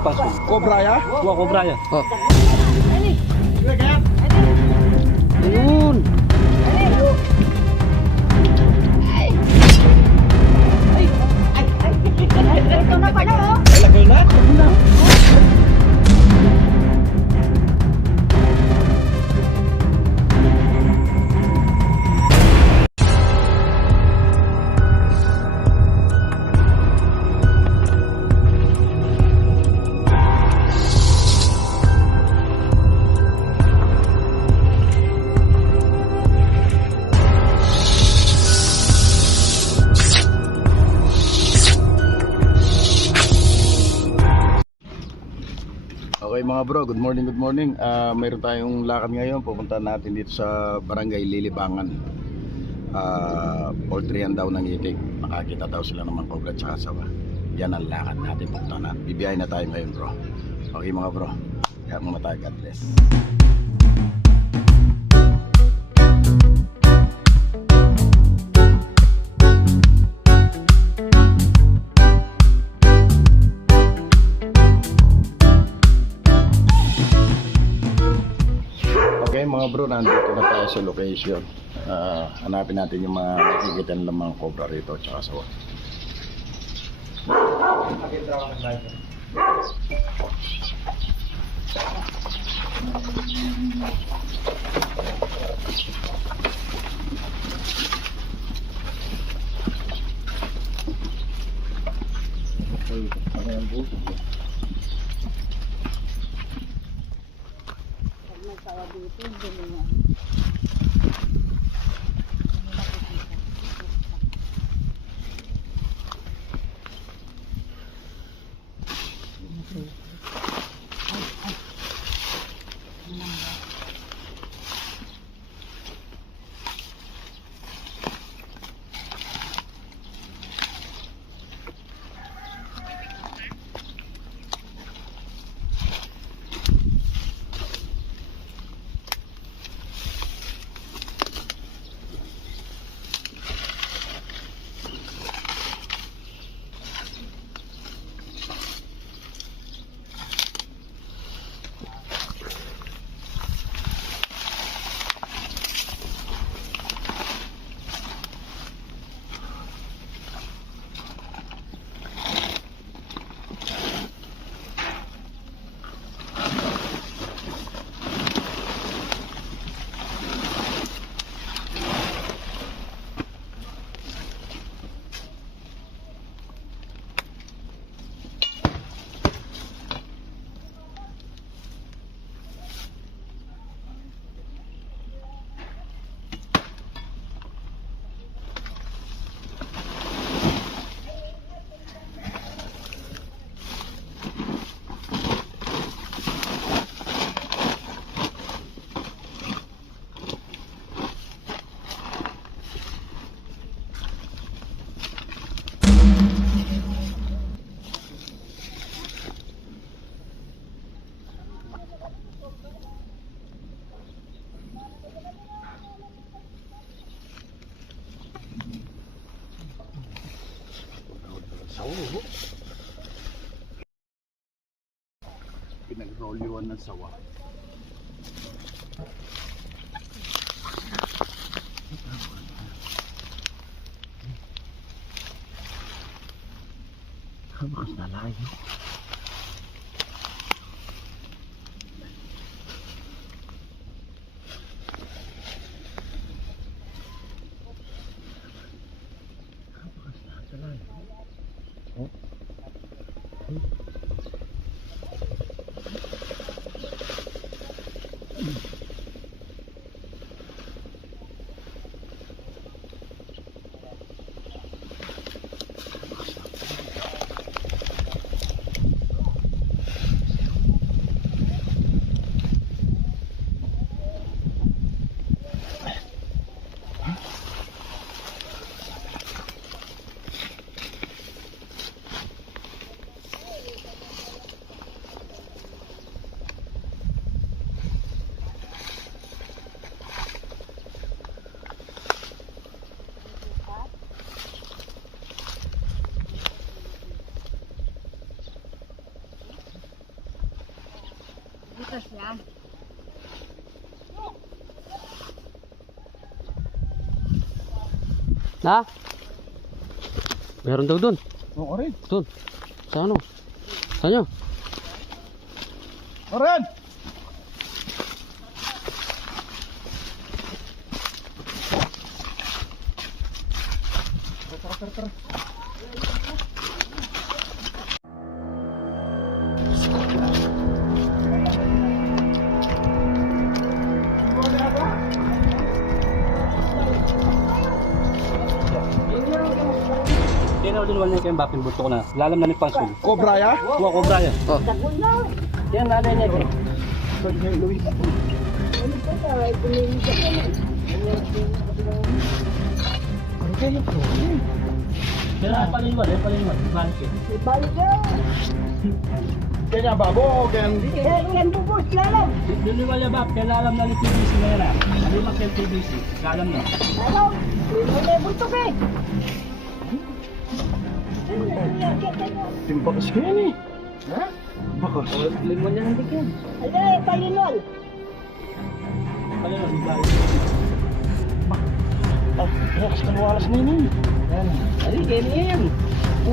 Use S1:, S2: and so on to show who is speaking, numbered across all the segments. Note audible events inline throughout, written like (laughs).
S1: pang
S2: Cobra ya?
S1: Kuha ko Brian.
S3: Oh.
S1: Ayun.
S2: Mga bro, good morning, good morning. Ah, mayroon tayong lakad ngayon. Pupunta natin dito sa Barangay Lilibangan. Ah, poultryan daw ng itik. Makakita daw sila ng mga cobra at saka sawa. Yan ang lakad natin pupunta na. Bibiyahin na tayo ngayon bro. Okay mga bro. Kaya muna tayo. God bless. Sa location. Ah, hanapin natin yung mga nakikita ng mga cobra rito at saka sawa. Pinagrolyoan ng sawa. Bakas na
S3: Bukas yan.
S4: Ha? Meron daw doon.
S2: Oo rin.
S4: Doon. Sa ano?
S2: Oren!
S4: Hindi na din wala kayong bapin buto ko na. Lalam na ni Pangsul.
S2: Cobra ya?
S4: Kuha ko Brian. Oh.
S3: Na.
S4: Yan nanay niya. eh.
S3: Ano pa sa ay pulinis ka na.
S4: Yan palinwan, yan palinwan. Balik eh.
S3: Yan.
S2: Kanya babo kanya...
S3: Eh, yan bubos lalo.
S4: Dili wala ba? Kaya lalam na ni PBC na yan ah. Ano ba kaya PBC? Lalam na.
S3: Lalo. Lalo buntok eh.
S2: Timpa kasi kaya ni. Ha? Bakas.
S4: Limon yan ang dikin.
S3: Alay, palinol.
S4: Palinwan, ibalik.
S2: Ah, reaks ka walas na yun. Yan.
S4: Ay, kaya niya yan.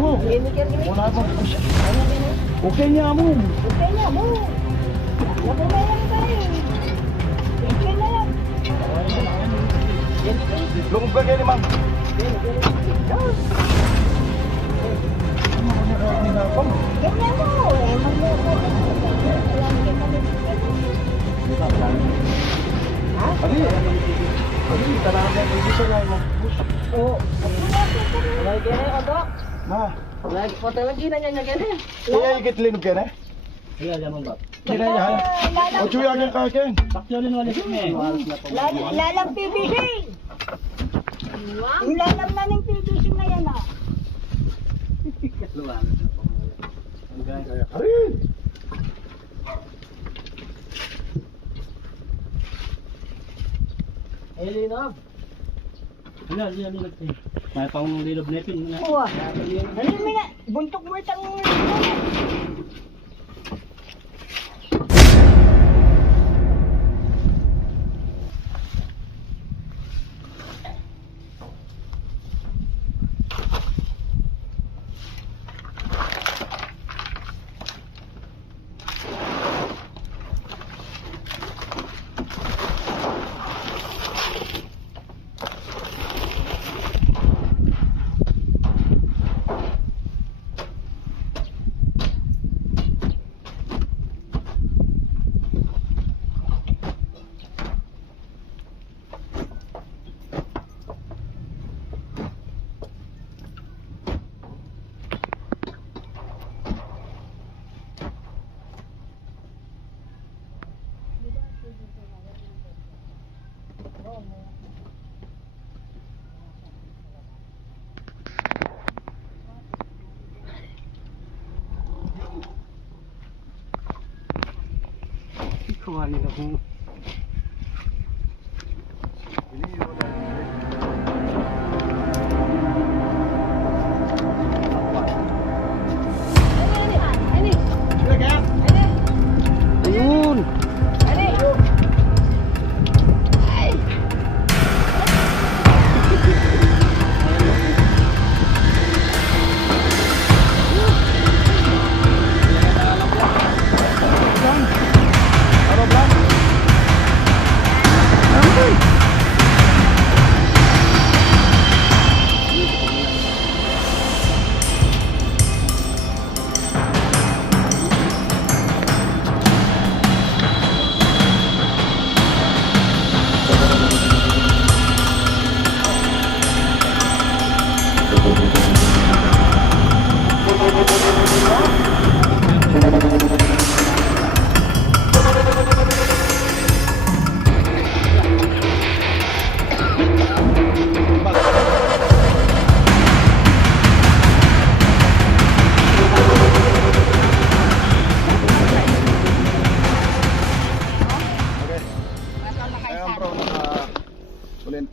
S2: Oo.
S3: Ini kan ini.
S2: Wala pa. Okay niya mo.
S3: Okay na mo. Labo na yan tayo. Okay na yan.
S2: Ka kaya ni ma'am.
S3: Oo. Lagi ka na, Odok.
S2: Ma.
S3: Lagi po talaga na niya niya ganyan.
S2: Kaya ikit linog ka na?
S4: Ay, alam mo ba?
S2: Kina niya? O chuya kang kakin.
S4: Sakyo rin wala siya eh.
S3: Lal- Lalang PBC. Yung lalang na ng PBC na yan ah.
S2: Arin.
S4: Ay, linog. Wala, linog linog tayo. May pang linog na pin.
S3: Oo ah. Ano mina? Buntok mo itang...
S4: nila kung...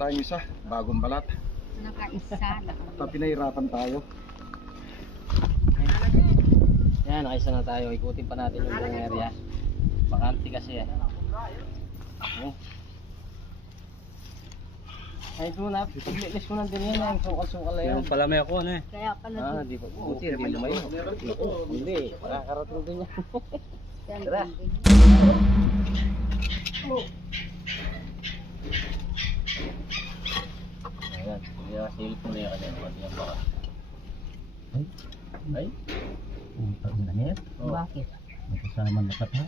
S2: tayong isa. Bagong balat.
S3: Nakaisa.
S2: Pa pinahirapan tayo.
S4: Yan, nakaisa na tayo. Ikutin pa natin yung buong area.
S1: Bakante kasi eh. Oh. Ay, ito na. Pagbilis ko na din yan. Ang sukal-sukal na yan.
S3: Yung pala may ako ano eh.
S5: Kaya pala
S1: Ah, di ba? Buti, hindi lumayo. Hindi, makakarating din yan. (laughs) Tara.
S5: yan.
S1: Ayan, hindi na silip mo na yan kanina. Hindi yan baka. Ay? Ay? Utang na yan. Oh,
S5: Bakit?
S1: kasama na (laughs) ka pa.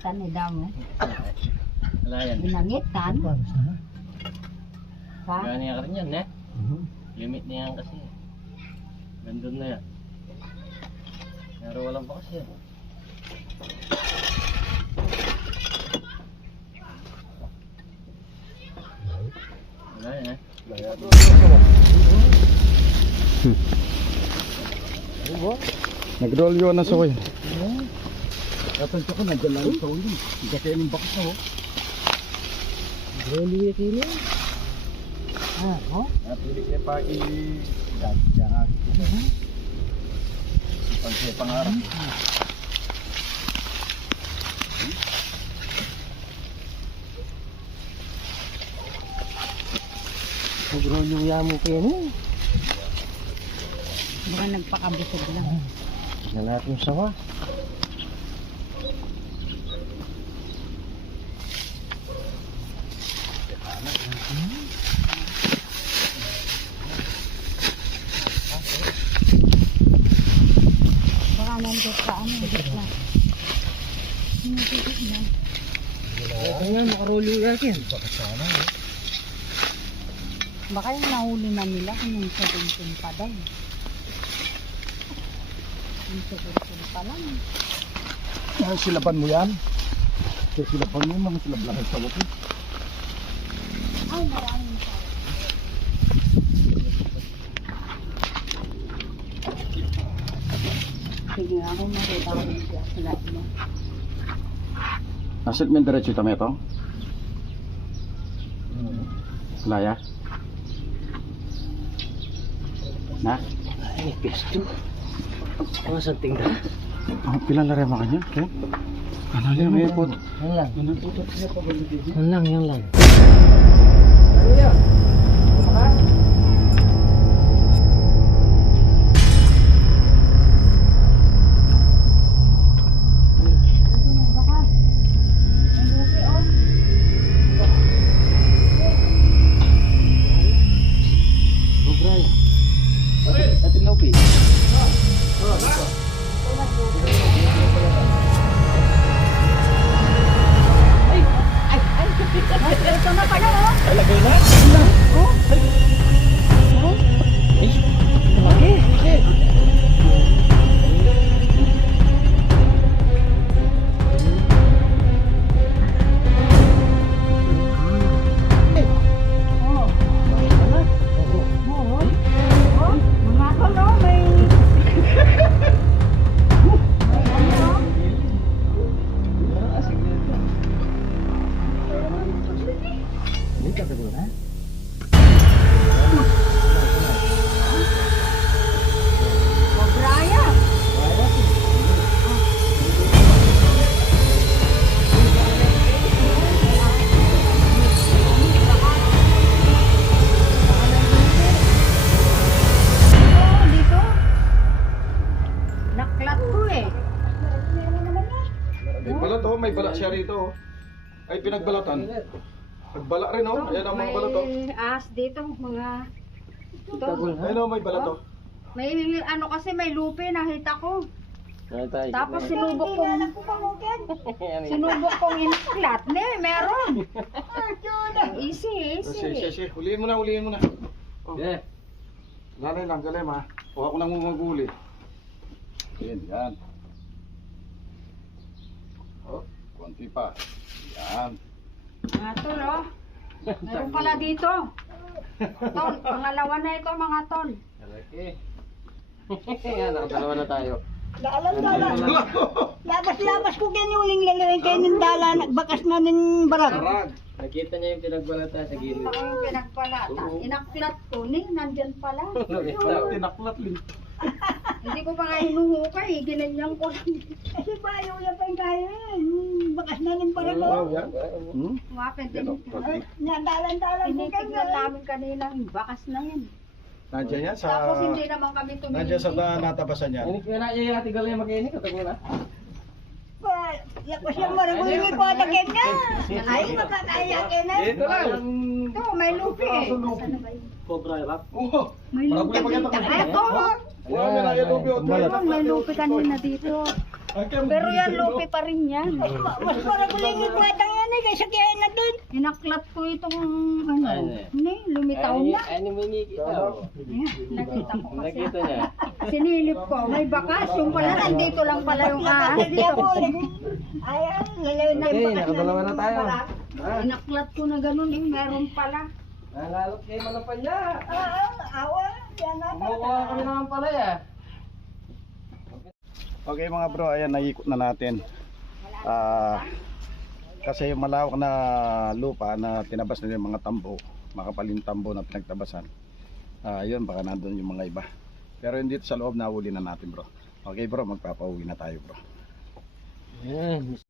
S5: Tanida mo.
S1: Wala yan.
S5: Binangitan. Ha?
S1: Gano'n yan ka rin yan, eh. Limit na yan kasi. Nandun na yan. Pero walang pa kasi yan. Wala yan, eh.
S2: Nag-roll yun na sa way.
S1: Tapos ako, nandiyan lang sa ulo. Hindi kayo ng bakas ako. Hindi na kayo
S5: Ah, oh?
S1: Napili kayo pa i... Dadya. Pag siya pangarap. Yamo kayo no?
S5: Baka nagpakabusog lang.
S1: Tignan natin yung sawa.
S5: Baka nandun sa ano, gitna. Gitna.
S1: Ito nga, makarulo natin. Baka sana eh.
S5: Baka yung nahuli na nila kung yung sa dumpin pa daw. Yung sa dumpin pa lang.
S2: Ay, silaban mo yan. Kaya silaban mo yung mga silablakan sa wakit.
S5: Ay, maraming tao. Sige nga, kung makita ko siya sa lahat mo.
S2: Asit mo yung diretso tama ito? Laya? Na?
S1: Ay, pesto. Mga santing na.
S2: Ah, pila lare mo kanya? Okay. Ano lang may pot?
S1: Yan lang.
S2: Ano
S1: Yan lang, yan lang.
S5: Baka.
S1: Ay
S2: pinagbalatan. Nagbala rin oh. Ayan ang mga balat oh.
S5: May as dito, mga... Ito.
S2: Ayun oh, may balat oh.
S5: May ano kasi may lupi nakita ko.
S1: Ano tayo?
S5: Tapos sinubok kong (laughs) sinubok kong inaklat. Ne, meron. Easy,
S2: Sige, sige,
S5: easy.
S2: sige. Huliin mo na, huliin mo na. Oh.
S1: Yeah.
S2: Lalay lang, galim ha. Huwag ako nang umaguli. Yan, yan. Oh, konti pa. Yan.
S5: Mga tol, oh. Meron pala dito. Ton, pangalawa na ito mga ton.
S1: Laki. (laughs) Yan, nakadalawa na tayo.
S5: Dalan, dalan. (laughs) Labas-labas ko kayo uling lalayan kayo ng dalan. Bakas na ng barag.
S2: Karag.
S1: Nakita niya yung pinagbalata sa gilid.
S5: Ito yung pinagpalatan. Inaklat ko, ni, nandyan pala. (laughs)
S2: Tinaklat, tinaklat.
S5: Hindi ko pa nga hinuhukay, ginanyan ko.
S3: Kasi ba yung yung pa yung kaya yung bakas na rin para mo.
S2: Hmm?
S5: Wapin din.
S3: Nadalan-dalan ko
S5: Tinitignan
S3: kayo.
S5: namin kanina, bakas na yan.
S2: Nandiyan yan sa...
S5: Tapos hindi naman kami tumingin.
S2: Nandiyan sa na- natabasan yan.
S1: Ini kaya na iya ati gali maginik kato na.
S3: Yapos yung marunong ko na kanya. Ay, makakayakin na.
S1: Dito lang.
S5: Ito, may lupi eh. Saan na ba yun?
S1: Cobra rap.
S2: Oo.
S5: May lupi. Ay, ito.
S2: Ayun, yan, yan, lupi, oh.
S5: Ayun, may lupi kanina dito. Pero yan, lupi pa rin yan.
S3: Mas marunong yung kwetang yan eh, kaysa kaya na dun.
S5: Inaklat ko itong ano,
S1: Ano?
S5: lumitaw na.
S1: Mini kita.
S5: Ayan, nakita ko kasi.
S1: Nakita niya. (laughs)
S5: Sinilip ko, may bakas. Yung pala, nandito lang pala yung ahas.
S3: Hindi ako ulit. Ay, ay, lalawin na
S1: Okay,
S3: yung bakas
S1: nakadalawa na tayo.
S5: Inaklat ko na ganun eh, meron pala.
S1: Nalalot kayo man pa niya.
S3: Oo, awa. Yan na.
S1: Kumukuha kami naman pala ya.
S2: Okay mga bro, ayan naikot na natin. Ah, kasi yung malawak na lupa na tinabas nila yung mga tambo, makapaling tambo na pinagtabasan. Ah, yun baka nandun yung mga iba. Pero hindi sa loob nahuli na natin bro. Okay bro, magpapauwi na tayo bro.
S1: Yan.